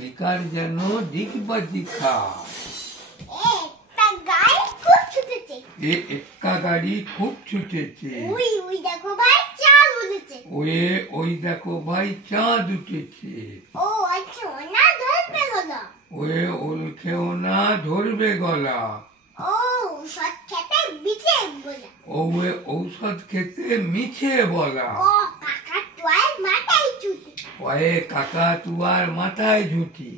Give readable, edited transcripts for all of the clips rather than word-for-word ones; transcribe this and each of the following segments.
Liquor যেন ডিগবাজি খায়। একটা গাড়ি খুব ছুটেছে। ওই দেখো ভাই চাঁদ উঠেছে। ওয়ে ওল খেও না ধরবে গলা। ঔষধ খেতে মিছে বলা। ওয়ে কাকাতুয়ার মাথায় ঝুঁটি।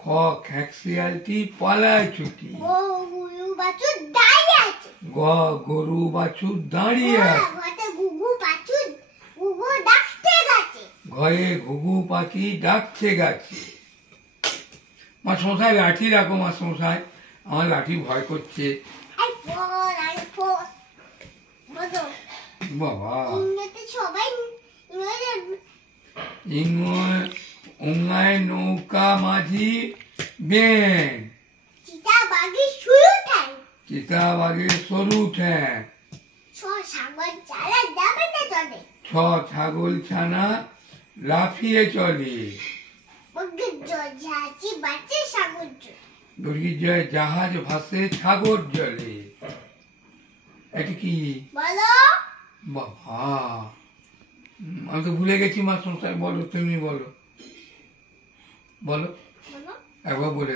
খ খ্যাকশিয়ালটি পালায় ছুটি। গ গরু বাছুর দাঁড়িয়ে আছে। ঘরে ঘুঘু পাখি ডাকছে গাছে। মাসমশাই লাঠি রাখো মাসমশাই, আমার লাঠি ভয় করছে। বাবা ওঙ্গায় নৌকা মাঝি বেন। চিতাবাঘের সরু ঠ্যাং। ছ ছাগল ছানা লাফিয়ে চলে। বর্গীর জয় জাহাজ ভাসে সাগর জলে। এটা কি বাবা? আমি তো ভুলে গেছি মাসমশাই, বলো তুমি বলো, বলো একবার বলে।